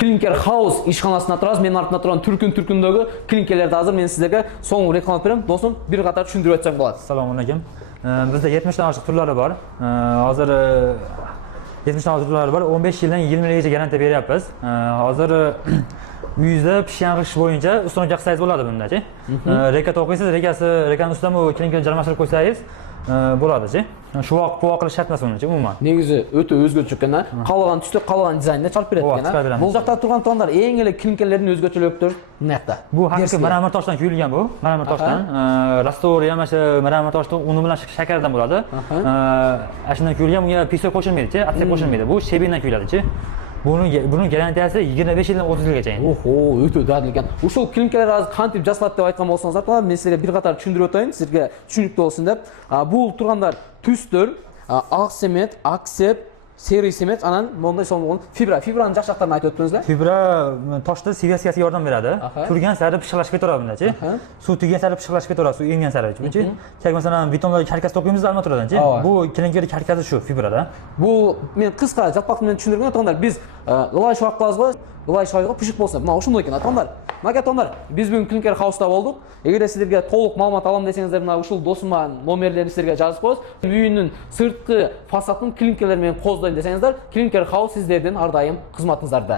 Klinker House ishxonasida turamiz. Men ortda turgan turkundagi klinkerlarda hozir men sizlarga so'ng reklama beraman. Do'stim, bir qator tushuntirib o'tsam bo'ladi. Assalomu alaykum. Bizda 70 dan oshiq turlari bor. Hozir 70 dan oshiq turlari bor. 15 yildan 20 yilgacha garantiya beryapmiz. Hozir uyingizda pishyangish bo'yicha ustunoq qilsangiz bo'ladi bundachi. Reka to'qiysiz, rekani ustidan bu klinker jarmashtirib qo'ysangiz bo'ladi-chi. Shu vaqt bu qilish shart emas uning umuman. Negizi o'ta o'zgarcha ekan. Qolgan tusda, qolgan dizaynda chalib beradi ekan. Bu yoqda turgan tonlar eng ele klinkerlarning o'zgarchaligidir. Naqda. Bu haqiqiy mramor toshdan quyilgan bu. Mramor toshdan. Rastor ham o'sha mramor toshdan uni bilan shakardan bo'ladi. Ashundan quyilgan, bunga pisok qo'shilmaydi-chi, atsiya qo'shilmaydi. Bu shebindan quyiladi-chi. Buni garantiyasi 25 yildan 30 yilgacha. Oho, o'ta dadil ekan. O'sha klinkerlar hozir qanday jaslab deb aytgan bo'lsangiz, men sizlarga bir qator tushuntirib o'tayin, sizga tushunlikli bo'lsin deb. Bu turganlar tusdir, oq sement, aksep, seri sement, anan bunday bo'lgan fibra. Fibrani jaxshaqlarni aytib o'tdingizlar. Fibra toshda seviyasiga yordam beradi. Turgan sari pishiqlashib ketaveradi bundachi. Suv turgan sari pishiqlashib ketaveradi, suv emgan sari. Chunki masalan betonlarga karkas to'qiymiz alma turadi-chi. Bu klinker karkasi shu fibrada. Bu men qisqa jalpaq bilan tushuntirgan atonlar biz loyiha vaqtlarizda loyiha shoyiga pishiq bo'lsa, mana o'shunday ekan atonlar. Maga atonlar, biz bugun Klinker House'da bo'ldik. Agar sizlarga to'liq ma'lumot olam desangizlar, mana o'sha do'stimman nomerlarini sizlarga yozib qo'yamiz. Uyning sirtqi fasadini klinkerlar bilan qo'zlayman desangizlar, Klinker House sizlardan har doim xizmatingizda.